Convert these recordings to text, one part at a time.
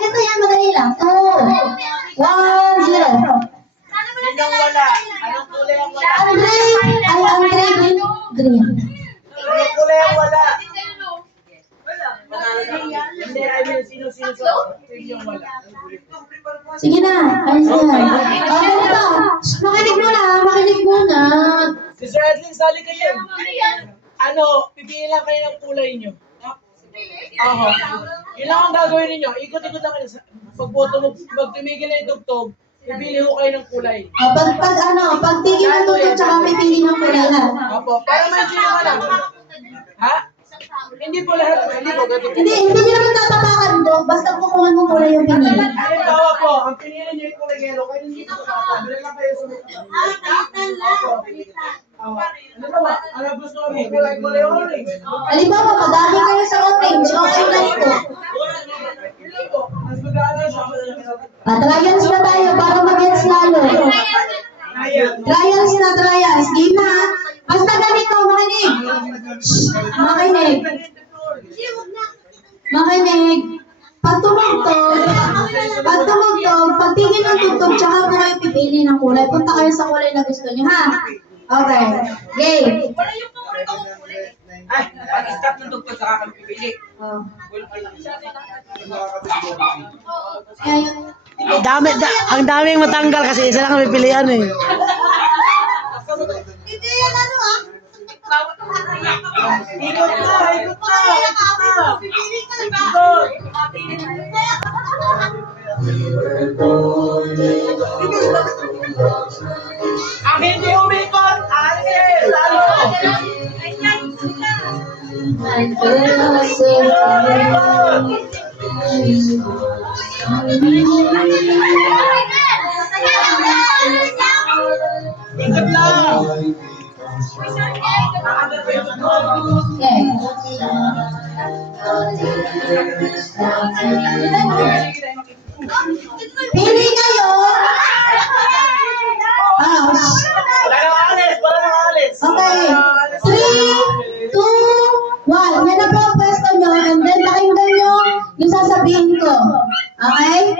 Ito yan, madali lang. 2, 1, 0. Sinong wala? Anong kulay ang wala? Andre, ay Andre, green. Anong kulay ang wala? Hindi, I mean, sino-sino sa yung wala? Sige na, ayos na. Ganito. Makinig muna, makinig muna. Si Sir Edlin, sali kayo. Ano, pipili lang kayo ng kulay nyo. Aha. Yun lang ang gagawin ninyo. Ikot-ikot lang kayo. Pag tumigil na yung tugtog, pipili ho kayo ng kulay. Pag tigil ng tutok, tsaka may pili ng kulay ha. Apo, para may sino ka lang. Ha? Hindi po lahat. Hindi po. Hindi nyo naman tatapakan do, basta kukuha mo kulay yung pinili. Ano tawa po, ang pinili nyo yung kulay yellow, kayo hindi po sa bili lang kayo sa ano ba? Ano gusto mo? Kulay orange. Halimbawa, madali kayo sa orange, okay lang po. Mas maganda siya. Trials na tayo para mag-gets lalo. Trials na, trials. Game na ha. Basta ganito, makinig. Makinig. Makinig. Pag tumugtog, pag tigil ng tugtog, tsaka po kayo pipili ng kulay. Punta kayo sa kulay na gusto nyo, ha? Okay. Game. Ay, pag-stop ng tugtog, saka kami pipili. Oh. Ang daming matanggal kasi isa lang ang pipilian eh. Hindi yan ano ah. Ikot na! Pipili ka lang. Ang hindi umikot! Alis! Lalo! Ikot lang! Pili kayo. Wala nang alis! Wala nang alis! Okay. 3, 2, 1. Yan na po ang pwesto nyo. And then, pakinggan nyo yung sasabihin ko. Okay?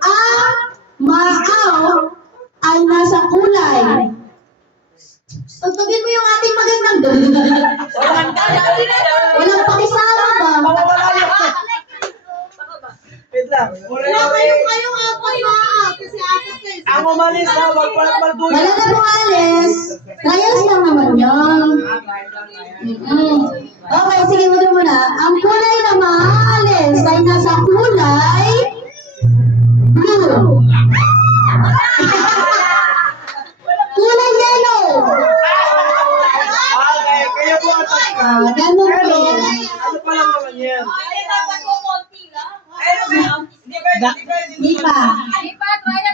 Ang maaw ay nasa kulay. Tugtugin mo yung ating magandang doon. Walang pakisama ba? Mawawala yun! Wait lang. Kayong apat maaw. Kasi apat kayo. Ang umalis na, wag palang marduyo. Wala na pong alis. Trials lang naman yun. Okay, sige mo muna. Ang kulay na maalis ay nasa kulay blue. Kulay yellow. Okay, kayo po ang Ganun Hello! po. Ano pa lang naman yan? Di pa.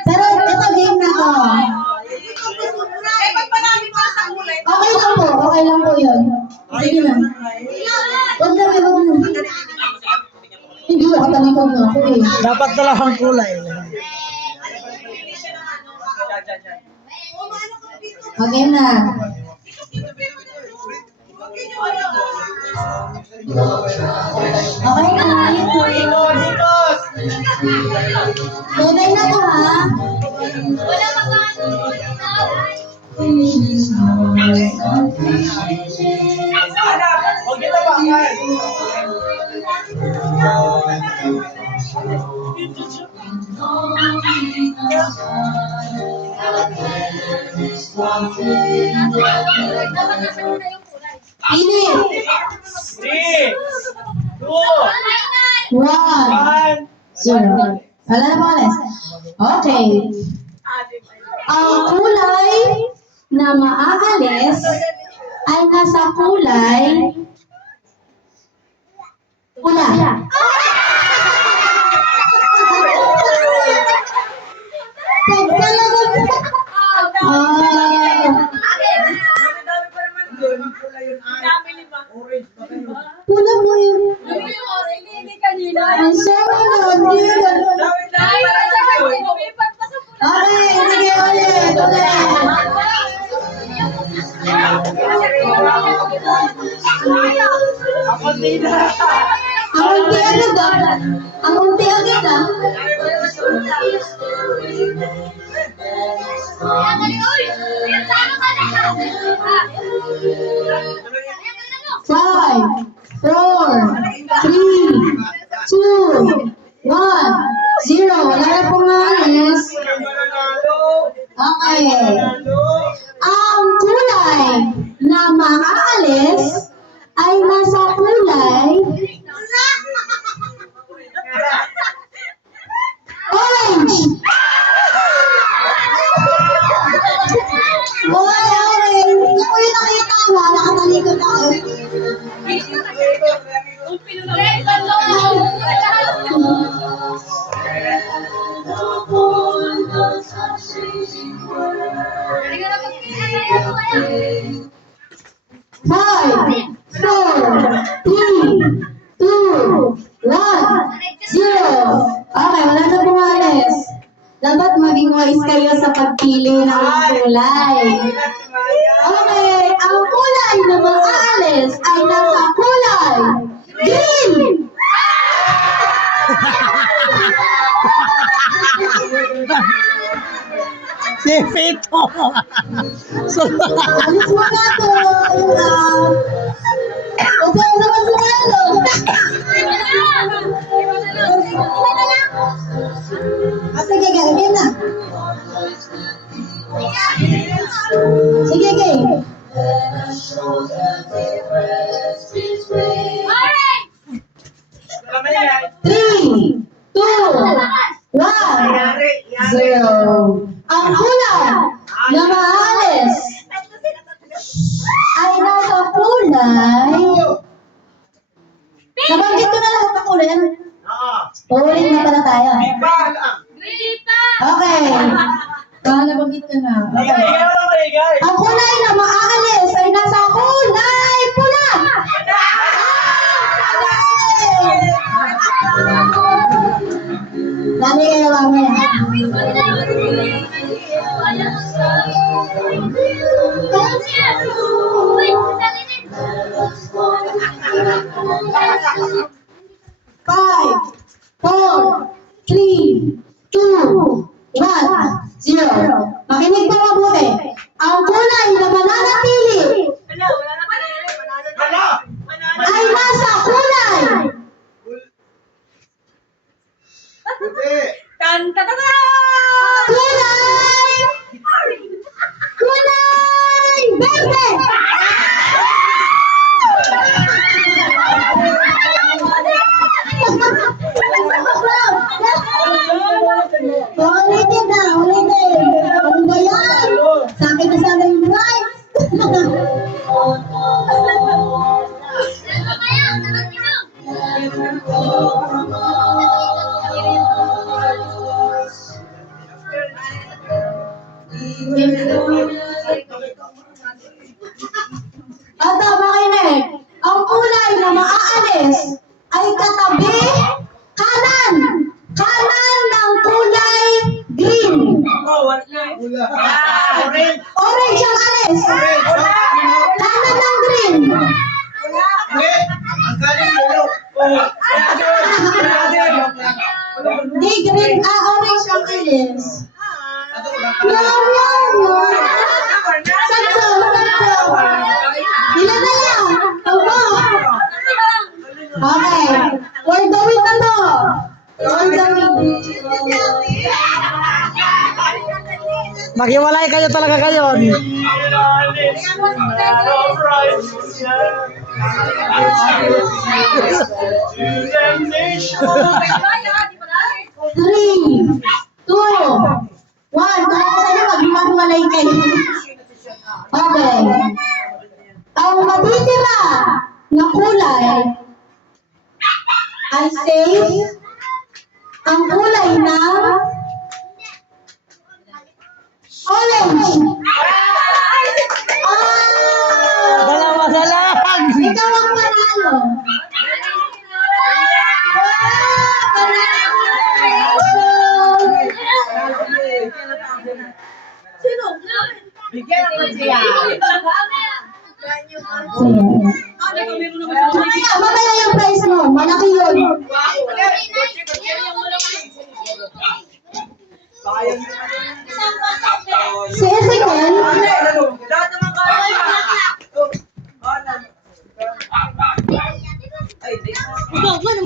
Pero ito game na to. Okay lang po. Okay lang po yun. Sige na. Huwag kami, huwag na. Hindi ako talikod na ako eh. Dapat dalawang kulay. Okay na. Okay na. Ikot! Ikot! Tunay na to ha. Anak! Huwag niyo tapakan! Pili. 3, 2, 1. 1. 0. Wala na pales. Okay. Ang kulay na maaalis ay nasa kulay pula. Pag talagang pula mo yun. Ang sama na, hindi yun. Okay, sige ulit, Ako din na! Ang unti agad ah. Ang unti agad Five, four, three, two, one, zero. Wala na pong maalis. Okay. Ang kulay na maaalis ay nasa kulay orange. Wala, orange. Hindi ko yung nakita ko. Nakatalikod ako. Five, four, three, two, one, zero. Okay, wala na pumalis. Dapat maging wise kayo sa pagpili ng kulay. Okay, ang kulay na maaalis ay nasa kulay green. Si Pito. So, Alis mo na to. Huwag naman sumalo. Sige, game na. Sige, game. Three, two, one, zero. Ang kulay na maalis ay nasa kulay. Nabanggit ko na lahat ng kulay. Uulit na pala tayo. Okay. Nabanggit ko na. Okay. Ang kulay na maaalis ay nasa kulay pula. Dami kayo mamaya. Five, four, three, two, one, zero. Makinig pa mabuti. Ang kulay na mananatili ay nasa kulay. Kulay verde. Ulitin na, ulitin. Ano ba yan? Sa akin na sana yung prize. At makinig, ang kulay na maaalis ay katabi kanan. Kanan ng kulay green. Orange ang alis. Kanan ng green. Di green, orange ang alis. Sakto, sakto. Ilan na lang? Opo. Okay. For the win na to. For the win. maghiwalay kayo talaga kayo. Three, two, one. Kung ako sa inyo, maghiwalay kayo. Okay. Ang matitira na kulay ay safe. Ang kulay ng orange. Dalawa na lang. Ikaw ang panalo. Bigyan ako siya. Mamaya yung prize mo. Malaki yun. Si Ezekiel, bakit